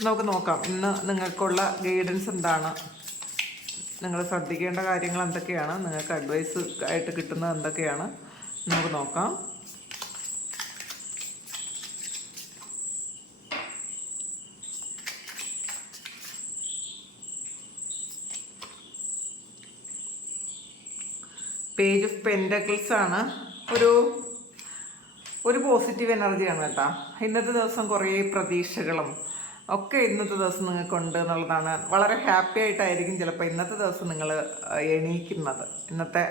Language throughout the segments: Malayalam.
നമുക്ക് നോക്കാം. ഇന്ന് നിങ്ങൾക്കുള്ള ഗൈഡൻസ് എന്താണ്? നിങ്ങൾ ശ്രദ്ധിക്കേണ്ട കാര്യങ്ങൾ എന്തൊക്കെയാണ്? നിങ്ങൾക്ക് അഡ്വൈസ് ആയിട്ട് കിട്ടുന്നത് എന്തൊക്കെയാണ്? നമുക്ക് നോക്കാം. പേജ് ഓഫ് പെൻഡക്കിൾസ് ആണ് ഒരു ഒരു പോസിറ്റീവ് എനർജിയാണ് കേട്ടോ. ഇന്നത്തെ ദിവസം കുറേ പ്രതീക്ഷകളും ഒക്കെ ഇന്നത്തെ ദിവസം നിങ്ങൾക്കുണ്ട് എന്നുള്ളതാണ്. വളരെ ഹാപ്പി ആയിട്ടായിരിക്കും ചിലപ്പോൾ ഇന്നത്തെ ദിവസം നിങ്ങൾ എണീക്കുന്നത്. ഇന്നത്തെ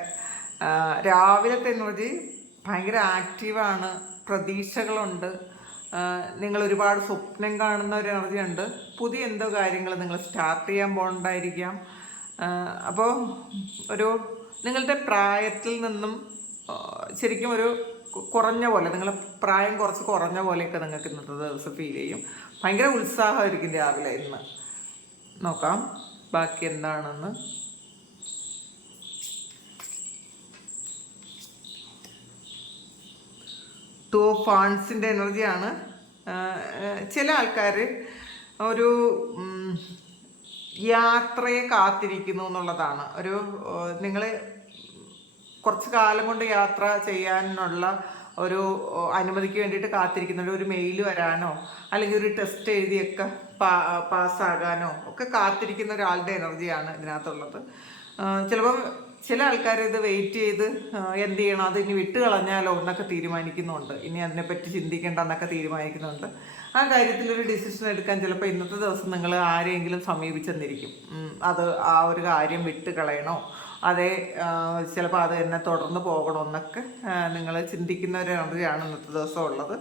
രാവിലത്തെ എനർജി ഭയങ്കര ആക്റ്റീവാണ് പ്രതീക്ഷകളുണ്ട്. നിങ്ങൾ ഒരുപാട് സ്വപ്നം കാണുന്ന ഒരു എനർജി ഉണ്ട്. പുതിയ എന്തോ കാര്യങ്ങൾ നിങ്ങൾ സ്റ്റാർട്ട് ചെയ്യാൻ പോകണ്ടായിരിക്കാം അപ്പോൾ ഒരു നിങ്ങളുടെ പ്രായത്തിൽ നിന്നും ശരിക്കും ഒരു കുറഞ്ഞ പോലെ നിങ്ങളെ പ്രായം കുറച്ച് കുറഞ്ഞ പോലെയൊക്കെ നിങ്ങൾക്ക് ഇന്നത്തെ ദിവസം ഫീൽ ചെയ്യും. ഭയങ്കര ഉത്സാഹമായിരിക്കും രാവിലെ ഇന്ന്. നോക്കാം ബാക്കി എന്താണെന്ന്. ടു ഓഫ് ഫാൻസിന്റെ എനർജിയാണ് ചില ആൾക്കാർ ഒരു യാത്രയെ കാത്തിരിക്കുന്നു എന്നുള്ളതാണ്. ഒരു നിങ്ങൾ കുറച്ച് കാലം കൊണ്ട് യാത്ര ചെയ്യാനുള്ള ഒരു അനുമതിക്ക് വേണ്ടിയിട്ട് കാത്തിരിക്കുന്ന ഒരു മെയിൽ വരാനോ അല്ലെങ്കിൽ ഒരു ടെസ്റ്റ് എഴുതിയൊക്കെ പാ പാസ്സാകാനോ ഒക്കെ കാത്തിരിക്കുന്ന ഒരാളുടെ എനർജിയാണ് ഇതിനകത്തുള്ളത്. ചിലപ്പം ചില ആൾക്കാർ ഇത് വെയിറ്റ് ചെയ്ത് എന്ത് ചെയ്യണം അത് ഇനി വിട്ട് കളഞ്ഞാലോ എന്നൊക്കെ തീരുമാനിക്കുന്നുണ്ട്. ഇനി അതിനെപ്പറ്റി ചിന്തിക്കേണ്ട എന്നൊക്കെ തീരുമാനിക്കുന്നുണ്ട്. ആ കാര്യത്തിൽ ഒരു ഡിസിഷൻ എടുക്കാൻ ചിലപ്പോൾ ഇന്നത്തെ ദിവസം നിങ്ങൾ ആരെയെങ്കിലും സമീപിച്ചെന്നിരിക്കും. അത് ആ ഒരു കാര്യം വിട്ട് കളയണോ അതേ ചിലപ്പോൾ അത് തന്നെ തുടർന്ന് പോകണമെന്നൊക്കെ നിങ്ങൾ ചിന്തിക്കുന്ന ഇന്നത്തെ ദിവസം ഉള്ളത്.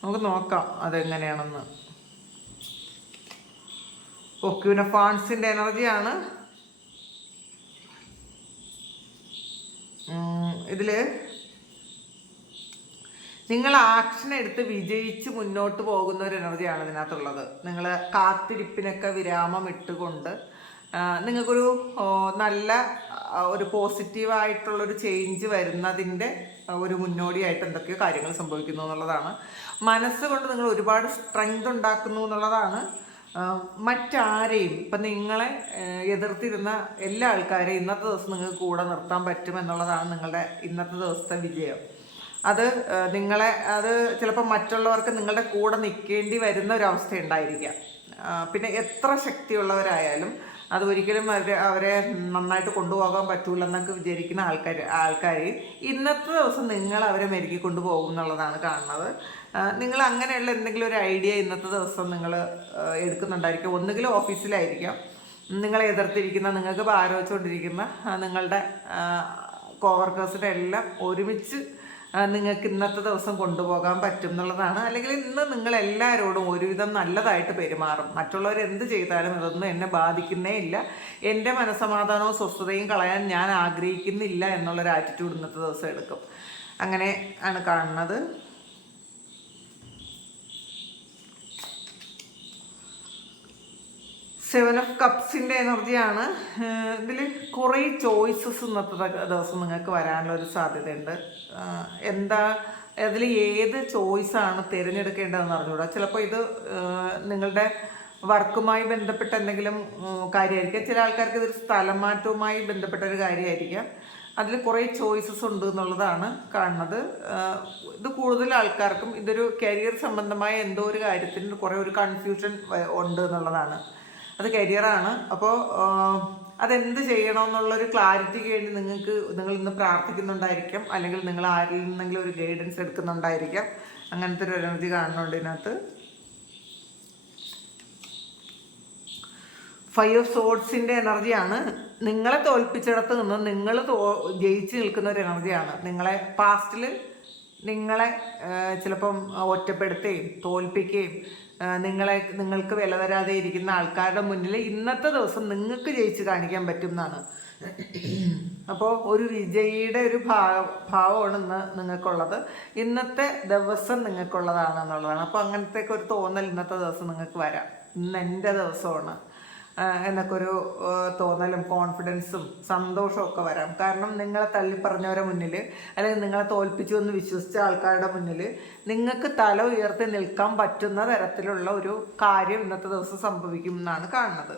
നമുക്ക് നോക്കാം അതെങ്ങനെയാണെന്ന്. ഒക്യൂന ഫാൺസിന്റെ എനർജിയാണ്. ഇതിൽ നിങ്ങൾ ആക്ഷൻ എടുത്ത് വിജയിച്ച് മുന്നോട്ട് പോകുന്ന ഒരു എനർജിയാണ് ഇതിനകത്തുള്ളത്. നിങ്ങൾ കാത്തിരിപ്പിനൊക്കെ വിരാമം ഇട്ടുകൊണ്ട് നിങ്ങൾക്കൊരു നല്ല ഒരു പോസിറ്റീവായിട്ടുള്ളൊരു ചേഞ്ച് വരുന്നതിന്റെ ഒരു മുന്നോടിയായിട്ട് എന്തൊക്കെയോ കാര്യങ്ങൾ സംഭവിക്കുന്നു എന്നുള്ളതാണ്. മനസ്സുകൊണ്ട് നിങ്ങൾ ഒരുപാട് സ്ട്രെങ്ത് ഉണ്ടാക്കുന്നു എന്നുള്ളതാണ്. മറ്റാരെയും ഇപ്പം നിങ്ങളെ എതിർത്തിരുന്ന എല്ലാ ആൾക്കാരെയും ഇന്നത്തെ ദിവസം നിങ്ങൾക്ക് കൂടെ നിർത്താൻ പറ്റും എന്നുള്ളതാണ് നിങ്ങളുടെ ഇന്നത്തെ ദിവസത്തെ വിജയം. അത് നിങ്ങളെ അത് ചിലപ്പോൾ മറ്റുള്ളവർക്ക് നിങ്ങളുടെ കൂടെ നിൽക്കേണ്ടി വരുന്ന ഒരു ഉണ്ടായിരിക്കാം. പിന്നെ എത്ര ശക്തിയുള്ളവരായാലും അത് ഒരിക്കലും അവരെ അവരെ നന്നായിട്ട് കൊണ്ടുപോകാൻ പറ്റൂല എന്നൊക്കെ വിചാരിക്കുന്ന ആൾക്കാർ ആൾക്കാർ ഇന്നത്തെ ദിവസം നിങ്ങൾ അവരെ മെരുക്കി കൊണ്ടുപോകും എന്നുള്ളതാണ് കാണുന്നത് നിങ്ങൾ അങ്ങനെയുള്ള എന്തെങ്കിലും ഒരു ഐഡിയ ഇന്നത്തെ ദിവസം നിങ്ങൾ എടുക്കുന്നുണ്ടായിരിക്കും. ഒന്നുകിൽ ഓഫീസിലായിരിക്കാം. നിങ്ങളെ എതിർത്തിരിക്കുന്ന നിങ്ങൾക്ക് ഭാരവച്ചുകൊണ്ടിരിക്കുന്ന വെച്ചുകൊണ്ടിരിക്കുന്ന നിങ്ങളുടെ കോവർക്കേഴ്സിന്റെ എല്ലാം ഒരുമിച്ച് നിങ്ങൾക്ക് ഇന്നത്തെ ദിവസം കൊണ്ടുപോകാൻ പറ്റും എന്നുള്ളതാണ്. അല്ലെങ്കിൽ ഇന്ന് നിങ്ങൾ എല്ലാവരോടും ഒരുവിധം നല്ലതായിട്ട് പെരുമാറും. മറ്റുള്ളവർ എന്ത് ചെയ്താലും ഇതൊന്നും എന്നെ ബാധിക്കുന്നേ ഇല്ല. എന്റെ മനസ്സമാധാനവും സ്വസ്ഥതയും കളയാൻ ഞാൻ ആഗ്രഹിക്കുന്നില്ല എന്നുള്ളൊരു ആറ്റിറ്റ്യൂഡ് ഇന്നത്തെ ദിവസം എടുക്കും. അങ്ങനെ ആണ് കാണുന്നത്. സെവൻ ഓഫ് കപ്സിന്റെ എനർജിയാണ്. ഇതിൽ കുറേ ചോയ്സസ് ഇന്നത്തെ ദിവസം നിങ്ങൾക്ക് വരാനുള്ള ഒരു സാധ്യതയുണ്ട് എന്താ അതിൽ ഏത് ചോയ്സാണ് തിരഞ്ഞെടുക്കേണ്ടതെന്ന് അറിഞ്ഞുകൂടാ. ചിലപ്പോൾ ഇത് നിങ്ങളുടെ വർക്കുമായി ബന്ധപ്പെട്ട എന്തെങ്കിലും കാര്യമായിരിക്കാം. ചില ആൾക്കാർക്ക് ഇതൊരു സ്ഥലം മാറ്റവുമായി ബന്ധപ്പെട്ട ഒരു കാര്യമായിരിക്കാം. അതിൽ കുറേ ചോയ്സസ് ഉണ്ട് എന്നുള്ളതാണ് കാണുന്നത്. ഇത് കൂടുതൽ ആൾക്കാർക്കും ഇതൊരു കരിയർ സംബന്ധമായ എന്തോ ഒരു കാര്യത്തിന് കുറേ ഒരു കൺഫ്യൂഷൻ ഉണ്ട് എന്നുള്ളതാണ്. അത് കരിയറാണ് അപ്പോൾ അതെന്ത് ചെയ്യണമെന്നുള്ളൊരു ക്ലാരിറ്റിക്ക് വേണ്ടി നിങ്ങൾക്ക് നിങ്ങൾ ഇന്ന് പ്രാർത്ഥിക്കുന്നുണ്ടായിരിക്കാം. അല്ലെങ്കിൽ നിങ്ങൾ ആരിൽ നിന്നെങ്കിലും ഒരു ഗൈഡൻസ് എടുക്കുന്നുണ്ടായിരിക്കാം. അങ്ങനത്തെ ഒരു എനർജി കാണുന്നുണ്ട് ഇതിനകത്ത്. ഫൈവ് ഓഫ് സോഡ്സിന്റെ എനർജിയാണ് നിങ്ങളെ തോൽപ്പിച്ചിടത്ത് നിന്ന് നിങ്ങൾ ജയിച്ച് നിൽക്കുന്ന ഒരു എനർജിയാണ് നിങ്ങളെ പാസ്റ്റിൽ നിങ്ങളെ ചിലപ്പം ഒറ്റപ്പെടുത്തുകയും തോൽപ്പിക്കുകയും നിങ്ങളെ നിങ്ങൾക്ക് വില തരാതെ ഇരിക്കുന്ന ആൾക്കാരുടെ മുന്നിൽ ഇന്നത്തെ ദിവസം നിങ്ങൾക്ക് ജയിച്ച് കാണിക്കാൻ പറ്റും എന്നാണ് അപ്പോൾ ഒരു വിജയിയുടെ ഒരു ഭാവ ഭാവമാണ് ഇന്ന് നിങ്ങൾക്കുള്ളത്. ഇന്നത്തെ ദിവസം നിങ്ങൾക്കുള്ളതാണ് എന്നുള്ളതാണ് അപ്പോൾ അങ്ങനത്തെ ഒരു തോന്നൽ ഇന്നത്തെ ദിവസം നിങ്ങൾക്ക് വരാം. ഇന്ന് എന്റെ ദിവസമാണ്. എന്നൊക്കെ ഒരു തോന്നലും കോൺഫിഡൻസും സന്തോഷവും ഒക്കെ വരാം. കാരണം നിങ്ങളെ തള്ളിപ്പറഞ്ഞവരെ മുന്നിൽ അല്ലെങ്കിൽ നിങ്ങളെ തോൽപ്പിച്ചു എന്ന് വിശ്വസിച്ച ആൾക്കാരുടെ മുന്നിൽ നിങ്ങൾക്ക് തല ഉയർത്തി നിൽക്കാൻ പറ്റുന്ന തരത്തിലുള്ള ഒരു കാര്യം ഇന്നത്തെ ദിവസം സംഭവിക്കും എന്നാണ് കാണുന്നത്.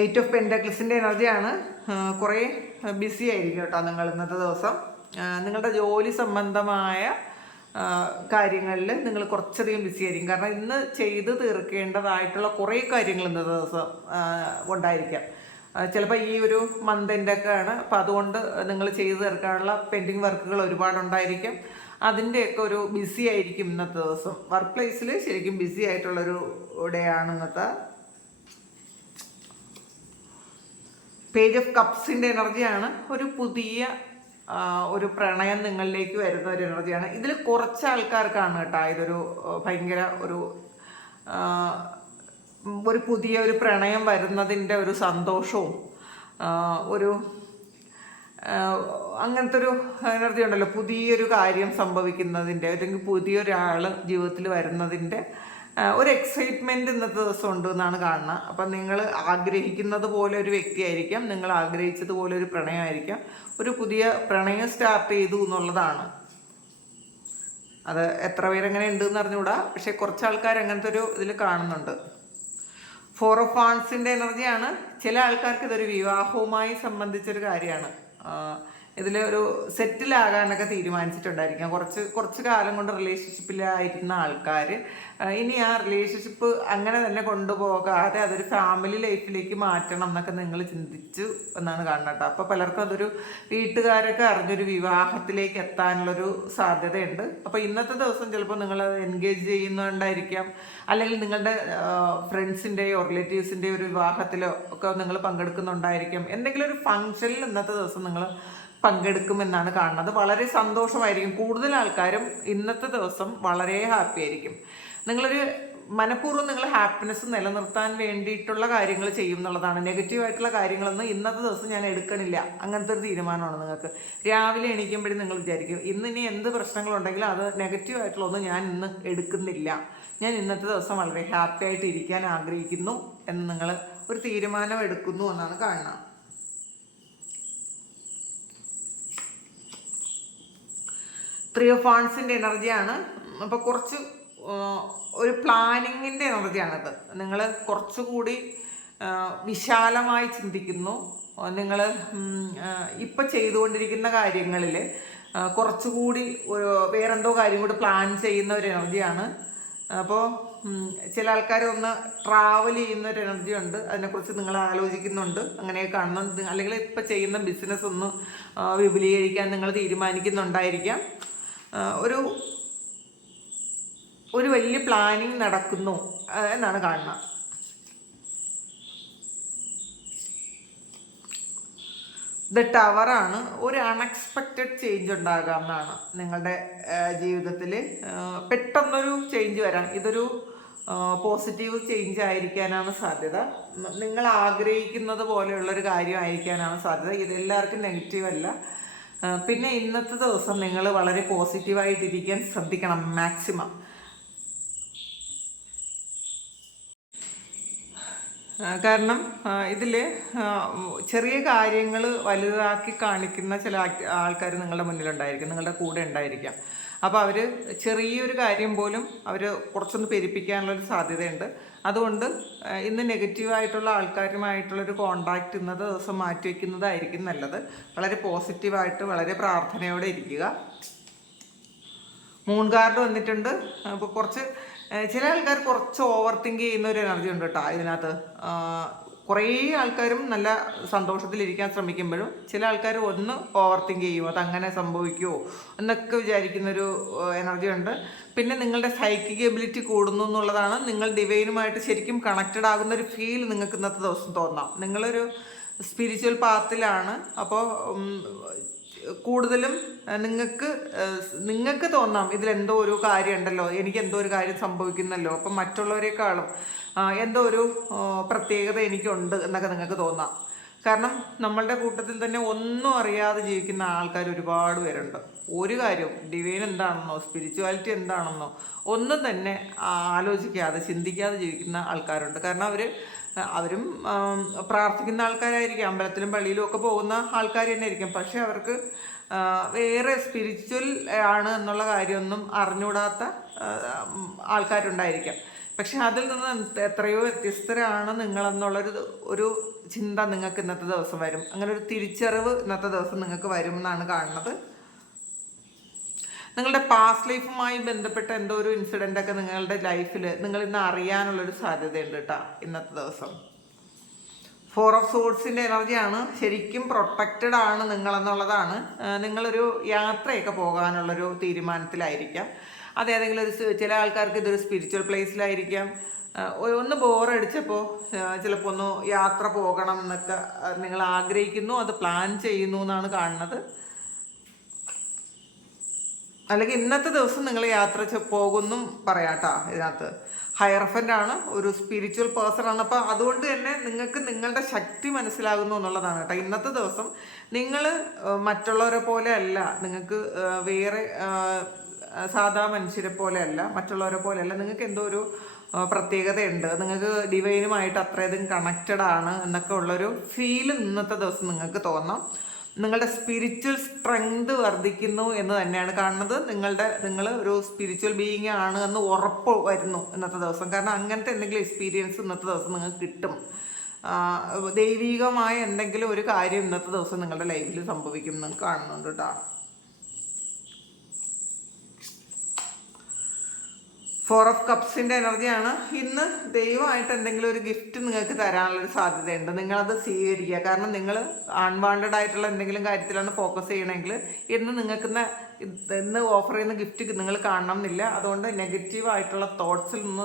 എയ്റ്റ് ഓഫ് പെൻഡക്ലിസിന്റെ എനർജിയാണ് കുറേ ബിസി ആയിരിക്കും കേട്ടോ നിങ്ങൾ ഇന്നത്തെ ദിവസം. നിങ്ങളുടെ ജോലി സംബന്ധമായ കാര്യങ്ങളിൽ നിങ്ങൾ കുറച്ചധികം ബിസി ആയിരിക്കും. കാരണം ഇന്ന് ചെയ്ത് തീർക്കേണ്ടതായിട്ടുള്ള കുറേ കാര്യങ്ങൾ ഇന്ന് ദിവസം ഉണ്ടായിരിക്കാം. ചിലപ്പോൾ ഈ ഒരു മന്തിന്റെ ഒക്കെ ആണ്. അപ്പം അതുകൊണ്ട് നിങ്ങൾ ചെയ്ത് തീർക്കാനുള്ള പെൻഡിങ് വർക്കുകൾ ഒരുപാടുണ്ടായിരിക്കും. അതിന്റെയൊക്കെ ഒരു ബിസി ആയിരിക്കും ഇന്നത്തെ ദിവസം. വർക്ക് പ്ലേസിൽ ശരിക്കും ബിസി ആയിട്ടുള്ളൊരു ഡേ ആണ് ഇന്നത്തെ പേജ് ഓഫ് കപ്സിന്റെ എനർജിയാണ് ഒരു പുതിയ ഒരു പ്രണയം നിങ്ങളിലേക്ക് വരുന്ന ഒരു എനർജിയാണ്. ഇതിൽ കുറച്ച് ആൾക്കാർക്കാണ് കേട്ടോ ഇതൊരു ഭയങ്കര ഒരു ഒരു പുതിയ ഒരു പ്രണയം വരുന്നതിന്റെ ഒരു സന്തോഷവും ഒരു അങ്ങനത്തെ ഒരു എനർജി ഉണ്ടല്ലോ. പുതിയൊരു കാര്യം സംഭവിക്കുന്നതിന്റെ അല്ലെങ്കിൽ പുതിയൊരാൾ ജീവിതത്തിൽ വരുന്നതിന്റെ ഒരു എക്സൈറ്റ്മെന്റ് ഇന്നത്തെ ദിവസം ഉണ്ട് എന്നാണ് കാണുന്നത്. അപ്പം നിങ്ങൾ ആഗ്രഹിക്കുന്നത് പോലെ ഒരു വ്യക്തിയായിരിക്കാം. നിങ്ങൾ ആഗ്രഹിച്ചതുപോലെ ഒരു പ്രണയമായിരിക്കാം. ഒരു പുതിയ പ്രണയം സ്റ്റാർട്ട് ചെയ്തു എന്നുള്ളതാണ്. അത് എത്ര പേരെങ്ങനെ ഉണ്ട് എന്ന് അറിഞ്ഞുകൂടാ. പക്ഷേ കുറച്ച് ആൾക്കാർ അങ്ങനത്തെ ഒരു ഇതിൽ കാണുന്നുണ്ട്. ഫോർ ഓഫ് ആൺസിന്റെ എനർജിയാണ് ചില ആൾക്കാർക്ക് ഇതൊരു വിവാഹവുമായി സംബന്ധിച്ചൊരു കാര്യമാണ്. ഇതിൽ ഒരു സെറ്റിലാകാനൊക്കെ തീരുമാനിച്ചിട്ടുണ്ടായിരിക്കാം. കുറച്ച് കുറച്ച് കാലം കൊണ്ട് റിലേഷൻഷിപ്പിലായിരുന്ന ആൾക്കാർ ഇനി ആ റിലേഷൻഷിപ്പ് അങ്ങനെ തന്നെ കൊണ്ടുപോകാതെ അതൊരു ഫാമിലി ലൈഫിലേക്ക് മാറ്റണം എന്നൊക്കെ നിങ്ങൾ ചിന്തിച്ചു എന്നാണ് കാണുന്നത് അപ്പോൾ പലർക്കും അതൊരു വീട്ടുകാരൊക്കെ അറിഞ്ഞൊരു വിവാഹത്തിലേക്ക് എത്താനുള്ളൊരു സാധ്യതയുണ്ട്. അപ്പോൾ ഇന്നത്തെ ദിവസം ചിലപ്പോൾ നിങ്ങൾ എൻഗേജ് ചെയ്യുന്നുണ്ടായിരിക്കാം. അല്ലെങ്കിൽ നിങ്ങളുടെ ഫ്രണ്ട്സിന്റെയോ റിലേറ്റീവ്സിന്റെയോ ഒരു വിവാഹത്തിലോ ഒക്കെ നിങ്ങൾ പങ്കെടുക്കുന്നുണ്ടായിരിക്കാം. എന്തെങ്കിലും ഒരു ഫംഗ്ഷനിൽ ഇന്നത്തെ ദിവസം നിങ്ങൾ പങ്കെടുക്കുമെന്നാണ് കാണുന്നത്. വളരെ സന്തോഷമായിരിക്കും. കൂടുതൽ ആൾക്കാരും ഇന്നത്തെ ദിവസം വളരെ ഹാപ്പി ആയിരിക്കും. നിങ്ങളൊരു മനഃപൂർവം നിങ്ങൾ ഹാപ്പിനെസ് നിലനിർത്താൻ വേണ്ടിയിട്ടുള്ള കാര്യങ്ങൾ ചെയ്യും എന്നുള്ളതാണ്. നെഗറ്റീവായിട്ടുള്ള കാര്യങ്ങളൊന്നും ഇന്നത്തെ ദിവസം ഞാൻ എടുക്കണില്ല. അങ്ങനത്തെ ഒരു തീരുമാനമാണ് നിങ്ങൾക്ക്. രാവിലെ എണീക്കുമ്പോഴും നിങ്ങൾ വിചാരിക്കും ഇന്ന് ഇനി എന്ത് പ്രശ്നങ്ങളുണ്ടെങ്കിലും അത് നെഗറ്റീവായിട്ടുള്ളതൊന്നും ഞാൻ ഇന്ന് എടുക്കുന്നില്ല. ഞാൻ ഇന്നത്തെ ദിവസം വളരെ ഹാപ്പി ആയിട്ട് ഇരിക്കാൻ ആഗ്രഹിക്കുന്നു എന്ന് നിങ്ങൾ ഒരു തീരുമാനം എടുക്കുന്നു എന്നാണ് കാണുന്നത്. ത്രീ ഓഫ് ആൺസിന്റെ എനർജിയാണ്. അപ്പോൾ കുറച്ച് ഒരു പ്ലാനിങ്ങിന്റെ എനർജിയാണിത്. നിങ്ങൾ കുറച്ചുകൂടി വിശാലമായി ചിന്തിക്കുന്നു. നിങ്ങൾ ഇപ്പം ചെയ്തുകൊണ്ടിരിക്കുന്ന കാര്യങ്ങളിൽ കുറച്ചുകൂടി വേറെന്തോ കാര്യം കൂടി പ്ലാൻ ചെയ്യുന്ന ഒരു എനർജിയാണ്. അപ്പോൾ ചില ആൾക്കാർ ഒന്ന് ട്രാവൽ ചെയ്യുന്ന ഒരു എനർജി ഉണ്ട്. അതിനെക്കുറിച്ച് നിങ്ങൾ ആലോചിക്കുന്നുണ്ട്. അങ്ങനെ കാണുന്നത് അല്ലെങ്കിൽ ഇപ്പം ചെയ്യുന്ന ബിസിനസ് ഒന്ന് വിപുലീകരിക്കാൻ നിങ്ങൾ തീരുമാനിക്കുന്നുണ്ടായിരിക്കാം. ഒരു ഒരു വലിയ പ്ലാനിങ് നടക്കുന്നു എന്നാണ് കാണുന്നത്. ദ ടവറാണ് ഒരു അൺഎക്സ്പെക്റ്റഡ് ചേഞ്ച് ഉണ്ടാകാം എന്നാണ് നിങ്ങളുടെ ജീവിതത്തിൽ പെട്ടെന്നൊരു ചേഞ്ച് വരാൻ ഇതൊരു പോസിറ്റീവ് ചേഞ്ച് ആയിരിക്കാനാണ് സാധ്യത. നിങ്ങൾ ആഗ്രഹിക്കുന്നത് പോലെയുള്ളൊരു കാര്യമായിരിക്കാനാണ് സാധ്യത. ഇതെല്ലാവർക്കും നെഗറ്റീവ് അല്ല. പിന്നെ ഇന്നത്തെ ദിവസം നിങ്ങൾ വളരെ പോസിറ്റീവായിട്ടിരിക്കാൻ ശ്രദ്ധിക്കണം മാക്സിമം കാരണം ഇതിൽ ചെറിയ കാര്യങ്ങൾ വലുതാക്കി കാണിക്കുന്ന ചില ആൾക്കാർ നിങ്ങളുടെ മുന്നിലുണ്ടായിരിക്കും നിങ്ങളുടെ കൂടെ ഉണ്ടായിരിക്കാം. അപ്പോൾ അവർ ചെറിയൊരു കാര്യം പോലും അവർ കുറച്ചൊന്ന് പെരുപ്പിക്കാനുള്ളൊരു സാധ്യതയുണ്ട്. അതുകൊണ്ട് ഇന്ന് നെഗറ്റീവായിട്ടുള്ള ആൾക്കാരുമായിട്ടുള്ളൊരു കോണ്ടാക്റ്റ് ഇന്നത്തെ ദിവസം മാറ്റി വയ്ക്കുന്നതായിരിക്കും നല്ലത്. വളരെ പോസിറ്റീവായിട്ട് വളരെ പ്രാർത്ഥനയോടെ ഇരിക്കുക. മൂൺ കാർഡ് വന്നിട്ടുണ്ട്. അപ്പോൾ കുറച്ച് ചില ആൾക്കാർ കുറച്ച് ഓവർ തിങ്ക് ചെയ്യുന്ന ഒരു എനർജി ഉണ്ട് കേട്ടോ ഇതിനകത്ത്. കുറേ ആൾക്കാരും നല്ല സന്തോഷത്തിലിരിക്കാൻ ശ്രമിക്കുമ്പോഴും ചില ആൾക്കാർ ഒന്ന് ഓവർ തിങ്ക് ചെയ്യും അത് അങ്ങനെ സംഭവിക്കുമോ എന്നൊക്കെ വിചാരിക്കുന്നൊരു എനർജി ഉണ്ട്. പിന്നെ നിങ്ങളുടെ സൈക്കിക് എബിലിറ്റി കൂടുന്നു എന്നുള്ളതാണ് നിങ്ങൾ ഡിവൈനുമായിട്ട് ശരിക്കും കണക്റ്റഡ് ആകുന്ന ഒരു ഫീൽ നിങ്ങൾക്ക് ഇന്നത്തെ ദിവസം തോന്നാം. നിങ്ങളൊരു സ്പിരിച്വൽ പാത്തിലാണ് അപ്പോൾ കൂടുതലും നിങ്ങൾക്ക് നിങ്ങൾക്ക് തോന്നാം ഇതിലെന്തോ ഒരു കാര്യം ഉണ്ടല്ലോ എനിക്ക് എന്തോ ഒരു കാര്യം സംഭവിക്കുന്നല്ലോ. അപ്പം മറ്റുള്ളവരെക്കാളും എന്തോ ഒരു പ്രത്യേകത എനിക്കുണ്ട് എന്നൊക്കെ നിങ്ങൾക്ക് തോന്നാം. കാരണം നമ്മളുടെ കൂട്ടത്തിൽ തന്നെ ഒന്നും അറിയാതെ ജീവിക്കുന്ന ആൾക്കാർ ഒരുപാട് പേരുണ്ട്. ഒരു കാര്യം ഡിവൈൻ എന്താണെന്നോ സ്പിരിച്വാലിറ്റി എന്താണെന്നോ ഒന്നും തന്നെ ആലോചിക്കാതെ ചിന്തിക്കാതെ ജീവിക്കുന്ന ആൾക്കാരുണ്ട്. കാരണം അവർ അവരും പ്രാർത്ഥിക്കുന്ന ആൾക്കാരായിരിക്കും. അമ്പലത്തിലും പള്ളിയിലും ഒക്കെ പോകുന്ന ആൾക്കാർ തന്നെ ആയിരിക്കും പക്ഷെ അവർക്ക് വേറെ സ്പിരിച്വൽ ആണ് എന്നുള്ള കാര്യമൊന്നും അറിഞ്ഞുകൂടാത്ത ആൾക്കാരുണ്ടായിരിക്കാം. പക്ഷെ അതിൽ നിന്ന് എത്രയോ വ്യത്യസ്തരാണ് നിങ്ങളെന്നുള്ളൊരു ഒരു ചിന്ത നിങ്ങൾക്ക് ഇന്നത്തെ ദിവസം വരും. അങ്ങനെ ഒരു തിരിച്ചറിവ് ഇന്നത്തെ ദിവസം നിങ്ങൾക്ക് വരും എന്നാണ് കാണുന്നത്. നിങ്ങളുടെ പാസ്റ്റ് ലൈഫുമായി ബന്ധപ്പെട്ട എന്തോ ഒരു ഇൻസിഡന്റ് ഒക്കെ നിങ്ങളുടെ ലൈഫിൽ നിങ്ങൾ ഇന്ന് അറിയാനുള്ളൊരു സാധ്യതയുണ്ട് കേട്ടോ ഇന്നത്തെ ദിവസം. ഫോർ ഓഫ് സോഴ്സിന്റെ എനർജിയാണ് ശരിക്കും പ്രൊട്ടക്റ്റഡ് ആണ് നിങ്ങളെന്നുള്ളതാണ്. നിങ്ങളൊരു യാത്രയൊക്കെ പോകാനുള്ളൊരു തീരുമാനത്തിലായിരിക്കാം. അത് ഏതെങ്കിലും ഒരു ചില ആൾക്കാർക്ക് ഇതൊരു സ്പിരിച്വൽ പ്ലേസിലായിരിക്കാം ഒന്ന് ബോറടിച്ചപ്പോൾ ചിലപ്പോൾ ഒന്ന് യാത്ര പോകണം എന്നൊക്കെ നിങ്ങൾ ആഗ്രഹിക്കുന്നു അത് പ്ലാൻ ചെയ്യുന്നു എന്നാണ് കാണുന്നത്. അല്ലെങ്കിൽ ഇന്നത്തെ ദിവസം നിങ്ങൾ യാത്ര പോകുന്നു പറയാട്ടാ ഇതിനകത്ത്. ഹയർഫന്റ് ആണ് ഒരു സ്പിരിച്വൽ പേഴ്സൺ ആണ്. അപ്പോൾ അതുകൊണ്ട് തന്നെ നിങ്ങൾക്ക് നിങ്ങളുടെ ശക്തി മനസ്സിലാകുന്നു എന്നുള്ളതാണ് കേട്ടോ. ഇന്നത്തെ ദിവസം നിങ്ങൾ മറ്റുള്ളവരെ പോലെ അല്ല നിങ്ങൾക്ക് വേറെ സാധാ മനുഷ്യരെ പോലെ അല്ല മറ്റുള്ളവരെ പോലെ അല്ല നിങ്ങൾക്ക് എന്തോ ഒരു പ്രത്യേകതയുണ്ട്. നിങ്ങൾക്ക് ഡിവൈനുമായിട്ട് അത്രയധികം കണക്റ്റഡ് ആണ് എന്നൊക്കെ ഉള്ളൊരു ഫീൽ ഇന്നത്തെ ദിവസം നിങ്ങൾക്ക് തോന്നാം. നിങ്ങളുടെ സ്പിരിച്വൽ സ്ട്രെങ്ത് വർദ്ധിക്കുന്നു എന്ന് തന്നെയാണ് കാണുന്നത്. നിങ്ങളുടെ നിങ്ങൾ ഒരു സ്പിരിച്വൽ ബീയിങ് ആണ് എന്ന് ഉറപ്പ് വരുന്നു ഇന്നത്തെ ദിവസം. കാരണം അങ്ങനത്തെ എന്തെങ്കിലും എക്സ്പീരിയൻസ് ഇന്നത്തെ ദിവസം നിങ്ങൾക്ക് കിട്ടും. ദൈവികമായ എന്തെങ്കിലും ഒരു കാര്യം ഇന്നത്തെ ദിവസം നിങ്ങളുടെ ലൈഫിൽ സംഭവിക്കും നിങ്ങൾക്ക് കാണുന്നുണ്ട് കേട്ടോ ഫോർ ഓഫ് കപ്സിന്റെ എനർജിയാണ്. ഇന്ന് ദൈവമായിട്ട് എന്തെങ്കിലും ഒരു ഗിഫ്റ്റ് നിങ്ങൾക്ക് തരാനുള്ളൊരു സാധ്യതയുണ്ട്. നിങ്ങളത് സ്വീകരിക്കുക. കാരണം നിങ്ങൾ അൺവാണ്ടഡ് ആയിട്ടുള്ള എന്തെങ്കിലും കാര്യത്തിലാണ് ഫോക്കസ് ചെയ്യണമെങ്കിൽ ഇന്ന് നിങ്ങൾക്ക് ഇന്ന് ഓഫർ ചെയ്യുന്ന ഗിഫ്റ്റ് നിങ്ങൾ കാണണം എന്നില്ല. അതുകൊണ്ട് നെഗറ്റീവ് ആയിട്ടുള്ള തോട്ട്സിൽ നിന്ന്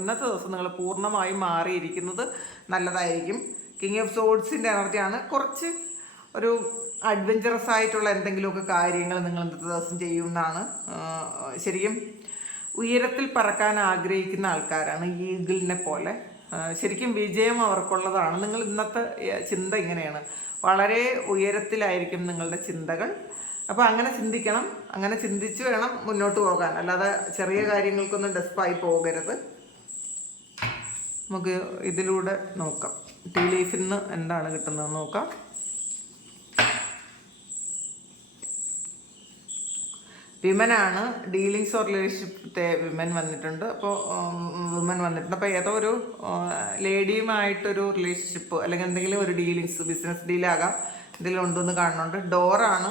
ഇന്നത്തെ ദിവസം നിങ്ങൾ പൂർണമായും മാറിയിരിക്കുന്നത് നല്ലതായിരിക്കും. കിങ് ഓഫ് സോഡ്സിന്റെ എനർജിയാണ്. കുറച്ച് ഒരു അഡ്വഞ്ചറസ് ആയിട്ടുള്ള എന്തെങ്കിലുമൊക്കെ കാര്യങ്ങൾ നിങ്ങൾ ഇന്നത്തെ ദിവസം ചെയ്യുമെന്നാണ് ശരിക്കും ഉയരത്തിൽ പറക്കാൻ ആഗ്രഹിക്കുന്ന ആൾക്കാരാണ് ഈഗിളിനെ പോലെ. ശരിക്കും വിജയം അവർക്കുള്ളതാണ്. നിങ്ങൾ ഇന്നത്തെ ചിന്ത ഇങ്ങനെയാണ്. വളരെ ഉയരത്തിലായിരിക്കും നിങ്ങളുടെ ചിന്തകൾ. അപ്പോൾ അങ്ങനെ ചിന്തിക്കണം. അങ്ങനെ ചിന്തിച്ച് വേണം മുന്നോട്ട് പോകാൻ. അല്ലാതെ ചെറിയ കാര്യങ്ങൾക്കൊന്നും ഡെസ്പായി പോകരുത്. നമുക്ക് ഇതിലൂടെ നോക്കാം. ടീ ലീഫിൽ നിന്ന് എന്താണ് കിട്ടുന്നത് നോക്കാം. വിമനാണ് ഡീലിങ്സ് ഓർ റിലേഷൻഷിപ്പ് വിമൻ വന്നിട്ടുണ്ട്. അപ്പോൾ വിമൻ വന്നിട്ടുണ്ട്. അപ്പോൾ ഏതോ ഒരു ലേഡിയുമായിട്ടൊരു റിലേഷൻഷിപ്പ് അല്ലെങ്കിൽ എന്തെങ്കിലും ഒരു ഡീലിങ്സ് ബിസിനസ് ഡീലാകാം ഇതിലുണ്ടെന്ന് കാണുന്നുണ്ട്. ഡോറാണ്.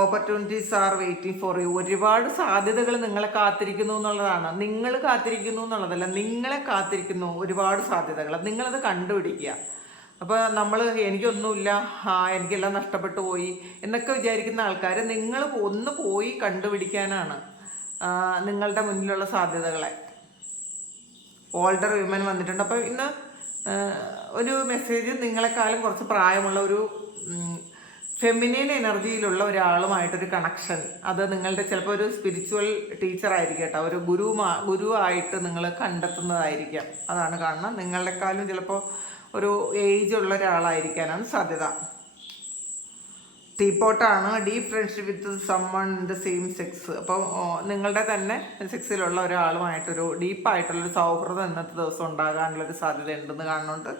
Opportunities are waiting for you. ഒരുപാട് സാധ്യതകൾ നിങ്ങളെ കാത്തിരിക്കുന്നു എന്നുള്ളതാണ്. നിങ്ങൾ കാത്തിരിക്കുന്നു എന്നുള്ളതല്ല നിങ്ങളെ കാത്തിരിക്കുന്നു ഒരുപാട് സാധ്യതകൾ. നിങ്ങളത് കണ്ടുപിടിക്കുക. അപ്പോൾ നമ്മൾ എനിക്കൊന്നുമില്ല എനിക്കെല്ലാം നഷ്ടപ്പെട്ടു പോയി എന്നൊക്കെ വിചാരിക്കുന്ന ആൾക്കാർ നിങ്ങൾ ഒന്ന് പോയി കണ്ടുപിടിക്കാനാണ് നിങ്ങളുടെ മുന്നിലുള്ള സാധ്യതകളെ. ഓൾഡർ വിമൻ വന്നിട്ടുണ്ട്. അപ്പോൾ ഇന്ന് ഒരു മെസ്സേജ് നിങ്ങളെക്കാളും കുറച്ച് പ്രായമുള്ള ഒരു ഫെമിനിൻ എനർജിയിലുള്ള ഒരാളുമായിട്ടൊരു കണക്ഷൻ അത് നിങ്ങളുടെ ചിലപ്പോൾ ഒരു സ്പിരിച്വൽ ടീച്ചർ ആയിരിക്കും കേട്ടോ. ഒരു ഗുരു ഗുരു ആയിട്ട് നിങ്ങൾ കണ്ടെത്തുന്നതായിരിക്കാം. അതാണ് കാണുന്നത്. നിങ്ങളെക്കാളും ചിലപ്പോൾ ഒരു ഏജ് ഉള്ള ഒരാളായിരിക്കാനാണ് സാധ്യത. ടീപ്പോട്ടാണ് deep friendship with someone the same sex അപ്പോൾ നിങ്ങളുടെ തന്നെ സെക്സിലുള്ള ഒരാളുമായിട്ടൊരു ഡീപ്പായിട്ടുള്ളൊരു സൗഹൃദം ഇന്നത്തെ ദിവസം ഉണ്ടാകാനുള്ളൊരു സാധ്യത ഉണ്ടെന്ന് കാണുന്നുണ്ട്.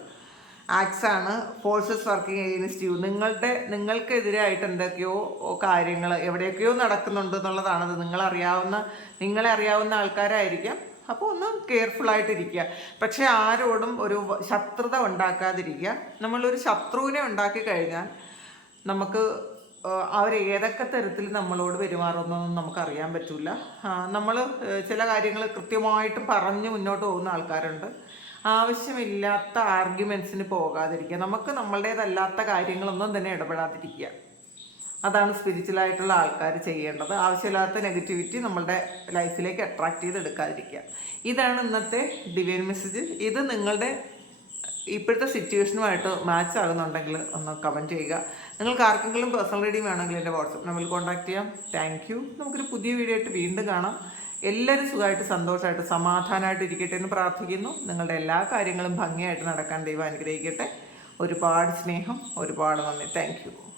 ആക്സ് ആണ് ഫോഴ്സസ് വർക്കിംഗ് എഗെയിൻസ്റ്റ് യു നിങ്ങളുടെ നിങ്ങൾക്കെതിരായിട്ട് എന്തൊക്കെയോ കാര്യങ്ങൾ എവിടെയൊക്കെയോ നടക്കുന്നുണ്ട് എന്നുള്ളതാണത് നിങ്ങളറിയാവുന്ന നിങ്ങളെ അറിയാവുന്ന ആൾക്കാരായിരിക്കാം. അപ്പോൾ ഒന്ന് കെയർഫുൾ ആയിട്ടിരിക്കുക. പക്ഷേ ആരോടും ഒരു ശത്രുത ഉണ്ടാക്കാതിരിക്കുക. നമ്മളൊരു ശത്രുവിനെ ഉണ്ടാക്കി കഴിഞ്ഞാൽ നമുക്ക് അവർ ഏതൊക്കെ തരത്തിൽ നമ്മളോട് പെരുമാറുന്നതെന്ന് നമുക്കറിയാൻ പറ്റില്ല നമ്മൾ ചില കാര്യങ്ങൾ കൃത്യമായിട്ട് പറഞ്ഞ് മുന്നോട്ട് പോകുന്ന ആൾക്കാരുണ്ട്. ആവശ്യമില്ലാത്ത ആർഗ്യുമെൻസിന് പോകാതിരിക്കുക. നമുക്ക് നമ്മളുടേതല്ലാത്ത കാര്യങ്ങളൊന്നും തന്നെ ഇടപെടാതിരിക്കുക. അതാണ് സ്പിരിച്വലായിട്ടുള്ള ആൾക്കാർ ചെയ്യേണ്ടത്. ആവശ്യമില്ലാത്ത നെഗറ്റിവിറ്റി നമ്മളുടെ ലൈഫിലേക്ക് അട്രാക്ട് ചെയ്ത് എടുക്കാതിരിക്കുക. ഇതാണ് ഇന്നത്തെ ഡിവൈൻ മെസ്സേജ് ഇത് നിങ്ങളുടെ ഇപ്പോഴത്തെ സിറ്റുവേഷനുമായിട്ട് മാച്ച് ആകുന്നുണ്ടെങ്കിൽ ഒന്ന് കമന്റ് ചെയ്യുക. നിങ്ങൾക്ക് ആർക്കെങ്കിലും പേഴ്സണൽ റീഡിംഗ് വേണമെങ്കിൽ എന്റെ വാട്സപ്പ് നമ്പറിൽ കോൺടാക്ട് ചെയ്യാം. താങ്ക് യു നമുക്കൊരു പുതിയ വീഡിയോ ആയിട്ട് വീണ്ടും കാണാം. എല്ലാവരും സുഖമായിട്ട് സന്തോഷമായിട്ട് സമാധാനമായിട്ട് ഇരിക്കട്ടെ എന്ന് പ്രാർത്ഥിക്കുന്നു. നിങ്ങളുടെ എല്ലാ കാര്യങ്ങളും ഭംഗിയായിട്ട് നടക്കാൻ ദൈവം അനുഗ്രഹിക്കട്ടെ. ഒരുപാട് സ്നേഹം ഒരുപാട് നന്ദി. താങ്ക്